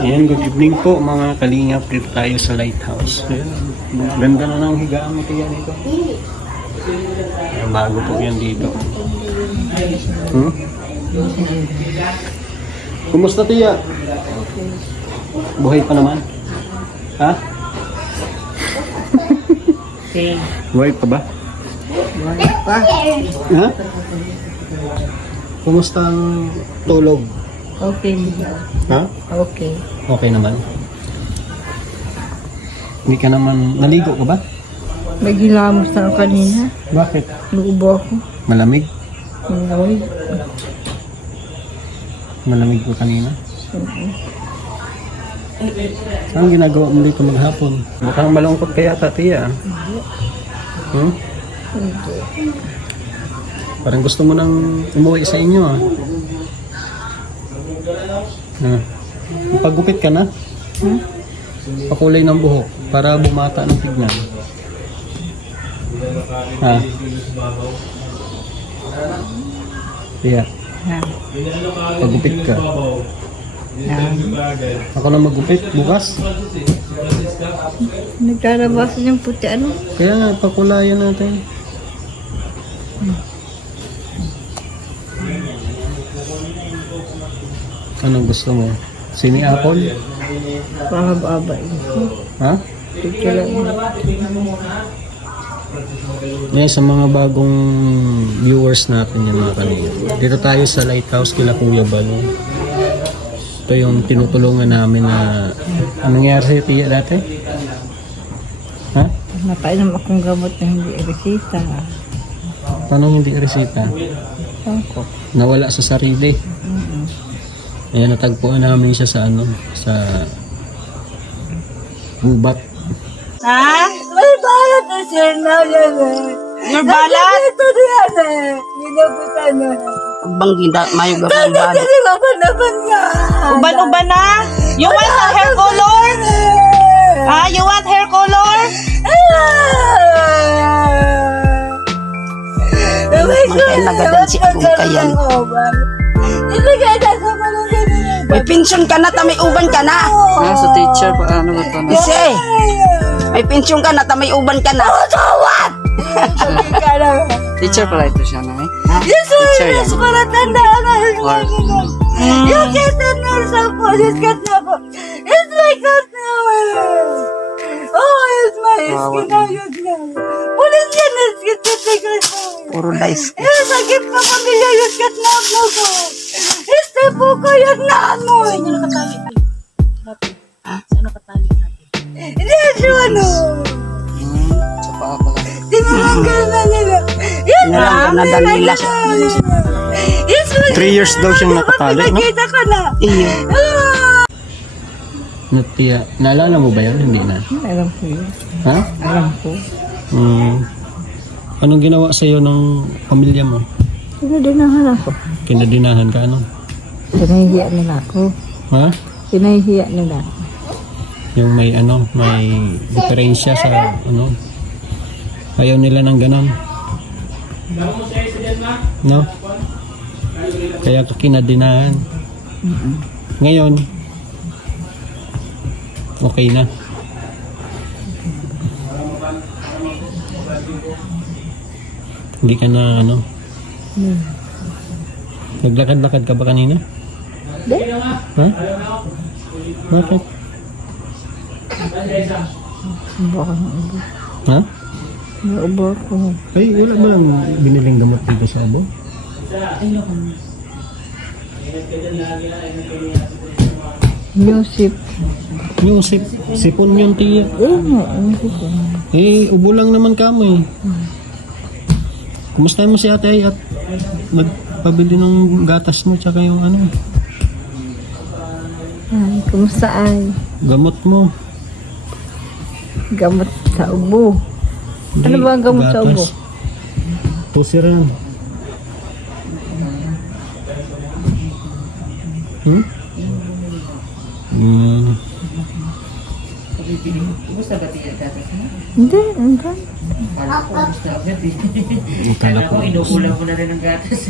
Ayan, good evening po mga kalingap. Dito tayo sa lighthouse. Ayan, ganda na ng higaan mo tiya dito. Ayan, bago po yan dito. Kumusta tiya? Buhay pa naman? Ha? Okay. Buhay pa ba? Buhay pa. Ha? Kumusta ang tulog? Okay. Ha? Okay. Okay naman. Hindi ka naman, naligo ka ba? Nagilamos na ako kanina. Bakit? Nuubo ako. Malamig? Malamig. Malamig ko kanina? Anong ginagawa mo dito maghapon? Mukhang malungkot kaya tatiya. Hindi. Parang gusto mo nang umuwi sa inyo ah. Pagupit ka na? Pakulay ng buhok para bumata ng tignan. Ha? Yeah. Ha. Pagupit ka. Ako na magupit bukas. Nagtarabasan yung puti ano? Kaya nga, pakulayan natin. Anong gusto mo? Sini apple? Pahaba-aba. Ha? Ito lang. Yan, sa mga bagong viewers natin yan mga kanina. Dito tayo sa lighthouse kila Kuya Balo. Ito yung tinutulungan namin na... Anong nangyari sa'yo tiya dati? Ha? Napainom akong gamot na hindi resita. Paano hindi resita? Ako. Nawala sa sarili. Ayan, natagpuan namin siya sa ano, sa gubat. Ha? May balat na siya na yan eh. Your balat? Ito na yan eh. Ginabutan na. Bang ginda mayo ga bang balat. Uban-uban nga. Uban-uban na? You want a hair color? Ah, you want hair color? Kaya nagadan si Agong Kayan. May pensyon ka na, tamay uban ka na. Sa teacher pa ano ba to na? Kasi, may pensyon ka na, tamay uban ka na. Teacher pala ito siya na eh. Yes, Teacher sir. yan. Sumalat tanda na. Or, Yung kisan na sa police cut na po. It's my cut na. Oh, it's my skin na yun na. Police yan na skin na. Puro dice. Sakit pa pamilya yung cut na mo ko. Este po ko yung namoy. Saan nakatali natin? Hindi siya ano. sa paa pala. Tinanggal na nila. Yan na. Tinanggal na dalila. Yes, 3 years daw siyang nakatali, no? Nakita ko na. Iyo. Tiya, naalala mo ba yun? Hindi na. Alam ko yun. Ha? Alam ko. Anong ginawa sa'yo ng pamilya mo? Pinadinahan ako. Kinadinahan ka, ano? Pinahihiya nila ako. Ha? Pinahihiya nila ako. Yung may ano, may diferensya sa ano. Ayaw nila ng ganon. No? Kaya ka kinadinahan. Ngayon, okay na. Hindi ka na ano. Naglakad-lakad ka ba kanina? Hindi. Ha? Bakit? Baka naubo. Ha? Naubo ako. Ay, wala ba lang biniling gamot dito sa abo? Music. Yung sipon yung tiya. Music. Ubo lang naman kamo eh. Kumusta mo si ate ay at magpabili ng gatas mo tsaka yung ano, Ay, kumusta ay? gamot mo. Gamot sa ubo. Ano ba ang gamot sa ubo? Pusiran. Hindi, hanggang. Kala ko. Inuulam ko na rin ng gatas.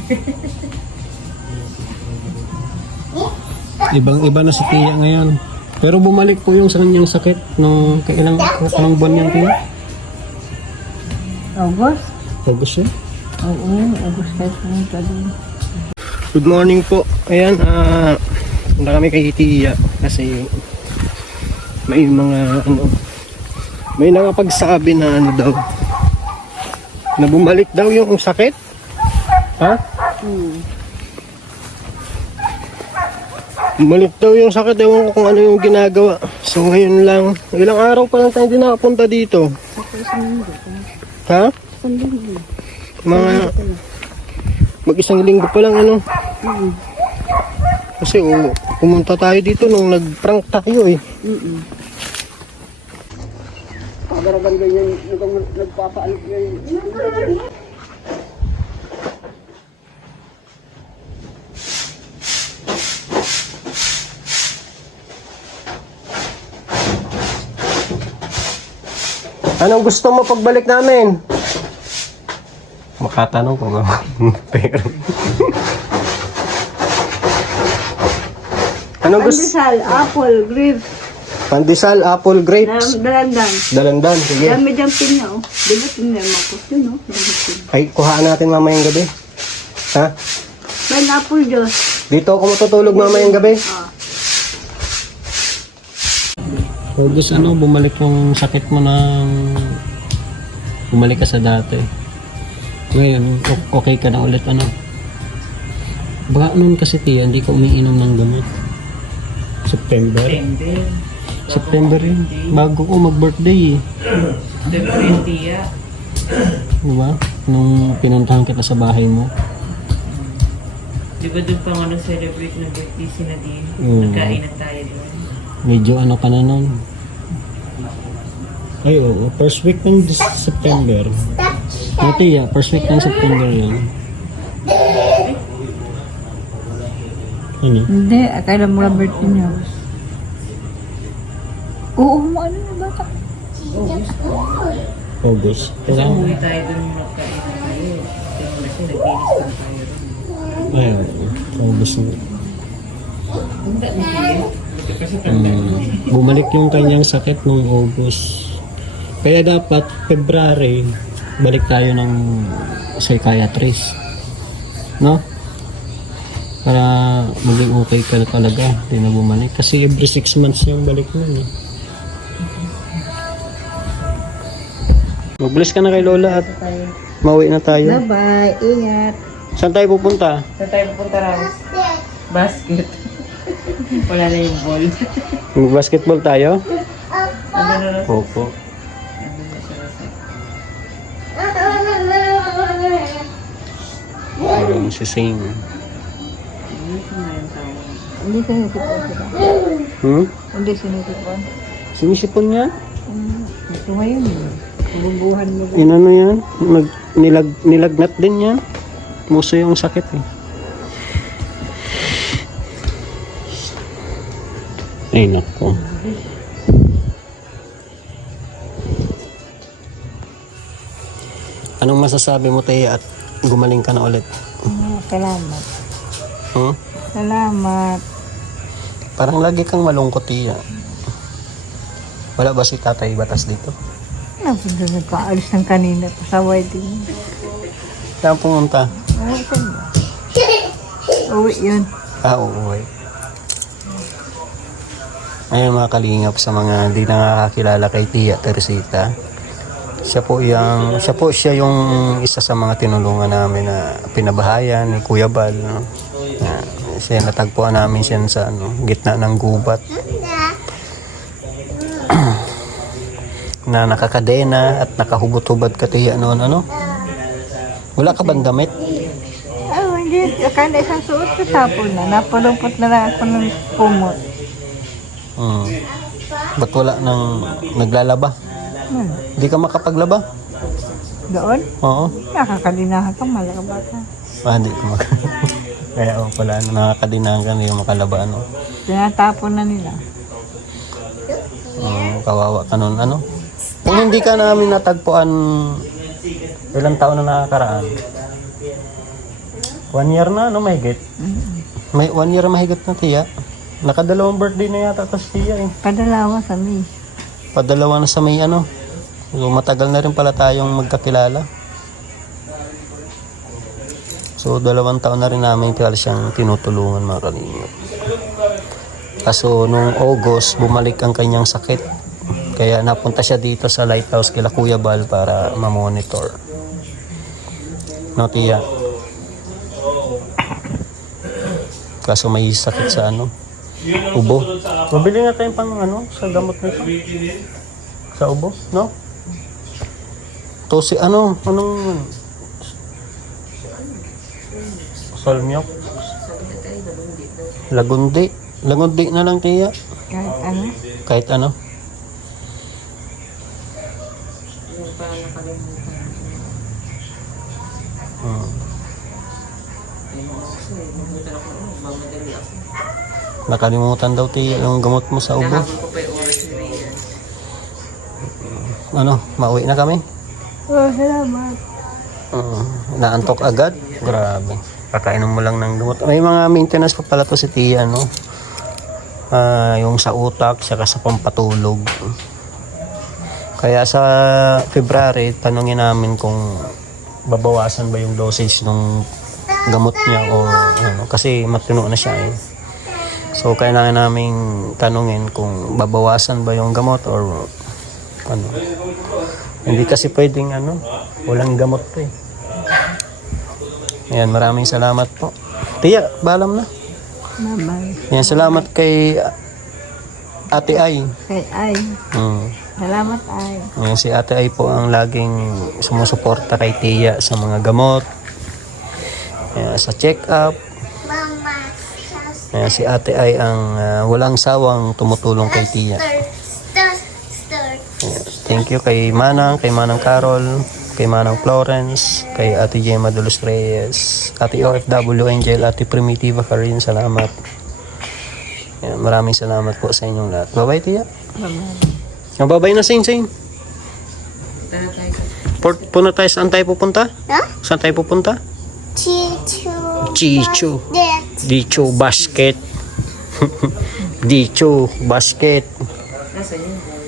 Ibang-iba na si Tia ngayon. Pero bumalik po yung sa kanyang sakit nung kailang anong buwan yan tiya? August? August yun? Oo, August kahit naman ka din. Good morning po. Ayan, punta kami kay Tia kasi may mga may nakapagsabi na daw na bumalik daw yung sakit. Ha? Bumalik daw yung sakit, ewan ko kung ano yung ginagawa. So ngayon lang, ilang araw pa lang tayo hindi nakapunta dito. Ha? Mga mag-isang linggo pa lang ano. Kasi pumunta tayo dito nung nag-prank tayo eh. Pagaragan ganyan, nagpapaalit ganyan. Anong gusto mo pagbalik namin? Makatanong ko ba? Pero anong gusto? Pandesal, apple, grapes, Pandesal, apple, grapes. dalandan. Dalandan, sige. Dami dyan pinya, oh. Di ba pinya mo ko? Yun, oh. Dami pinya. Ay, kuhaan natin mamayang gabi. Ha? Pineapple juice. Dito ako matutulog mamayang gabi. Ah. August, ano, bumalik yung sakit mo ng bumalik ka sa dati. Ngayon, okay ka na ulit, ano? Baka noon kasi tiya, hindi ka umiinom ng gamot. September? September yun. Bago ko mag-birthday eh. Diba? Nung pinuntahan kita sa bahay mo. Di ba doon pang ano celebrate ng birthday si Nadine? Oo. Nagkain na tayo doon. Medyo ano ka na nun. Ay oo, first week ng September. Ito ya, first week ng September yun. Ini? Hindi, kailan mo lang birthday niya? Oo, ano na bata? August. Kasi Wala. umuwi tayo doon nagkain na tayo. Kasi nag-inis pa tayo doon. Ay oo, August na. Tanda na tayo. Kasi tanda na. Bumalik yung kanyang sakit noong August. Kaya dapat February balik tayo ng psychiatrist. No? Para maging okay ka na talaga. Hindi na bumalik. Kasi every 6 months yung balik mo. Eh. Mag-bless ka na kay Lola at mauwi na tayo. Bye-bye, ingat. Saan tayo pupunta? Saan tayo pupunta, Rams? Basket. Wala na yung ball. Mag-basketball tayo? Ano na lang? Opo. Ayun, si Sing. Hindi sinisipon sila. Hindi sinisipon. Sinisipon niya? Ito ngayon, bubuhan mo. Inano yan? Nilagnat din yan. Muso yung sakit eh. Ay nako. Anong masasabi mo tayo at gumaling ka na ulit? Salamat. Hmm? Salamat. Parang lagi kang malungkot iya. Wala ba si Tatay Batas dito? Napunta na paalis ng kanina pa sa wedding. Saan pumunta? Ay, saan ba? Uwi yun. Uuwi. Ayun mga kalingap sa mga hindi nakakakilala kay Tia Teresita. Siya po yung isa sa mga tinulungan namin na pinabahayan ni Kuya Bal. No? Siya natagpuan namin siya sa gitna ng gubat. Na nakakadena at nakahubot-hubad ka Tia noon ano? Wala ka bang damit? Oh, hindi. Akala isang suot ko tapon na. Napalupot na lang ako ng kumot. Ba't wala nang naglalaba? Hindi ka makapaglaba? Doon? Oo. Nakakadinahan ka, malaka bata. Hindi ko Kaya pala, nakakadinahan ka na yung makalaba, ano? Tinatapon na nila. Kawawa ka nun, ano? Kung hindi ka namin natagpuan, ilang taon na nakakaraan? 1 year na, ano, mahigit? May 1 year mahigit na Tia. Nakadalawang birthday na yata tas siya eh. Padalawa sa May. Padalawa na sa may ano. So, matagal na rin pala tayong magkakilala. So 2 taon na rin namin pala siyang tinutulungan mga kalingap. Kaso nung August, bumalik ang kanyang sakit. Kaya napunta siya dito sa lighthouse kila Kuya Bal para ma-monitor. No, tiya? Kaso may sakit sa ano? Ubo. Mabili na tayong pang ano, sa gamot nito. Sa ubo, no? To si ano, anong Solmyok? Lagundi. Lagundi na lang, tiya. Kahit ano. Kahit ano. Nakalimutan daw tiya yung gamot mo sa ubo. Ko pa yung oras ni Rian. Ano, mauwi na kami? Oh, salamat. Naantok agad? Grabe. Kakainom mo lang ng gamot. May mga maintenance pa pala to si tiya, no? Yung sa utak, saka sa pampatulog. Kaya sa February, tanungin namin kung babawasan ba yung dosage ng gamot niya o ano, kasi matino na siya eh. So kailangan naming tanungin kung babawasan ba yung gamot or ano. Hindi kasi pwedeng ano, walang gamot to eh. Ayan, maraming salamat po. Tiya, balam na. Bye-bye. Yan, salamat kay Ate Ay. Kay Ay. Salamat Ay. Yan, si Ate Ay po ang laging sumusuporta kay Tia sa mga gamot, yan, sa check-up. Yan, si Ate Ay ang walang sawang tumutulong kay Tia. Yan, thank you kay Manang Carol, kay Manang Florence, kay Ate Gemma de los Reyes, Ate OFW Angel, Ate Primitiva Karin, salamat. Yan, maraming salamat po sa inyong lahat. Bye-bye, Tia. Bye-bye. Bye-bye na, Sain. Tara tayo. Punta tayo, saan tayo pupunta? Saan tayo pupunta? Chicho. Dicho basket. Dicho basket. Nasaan yun?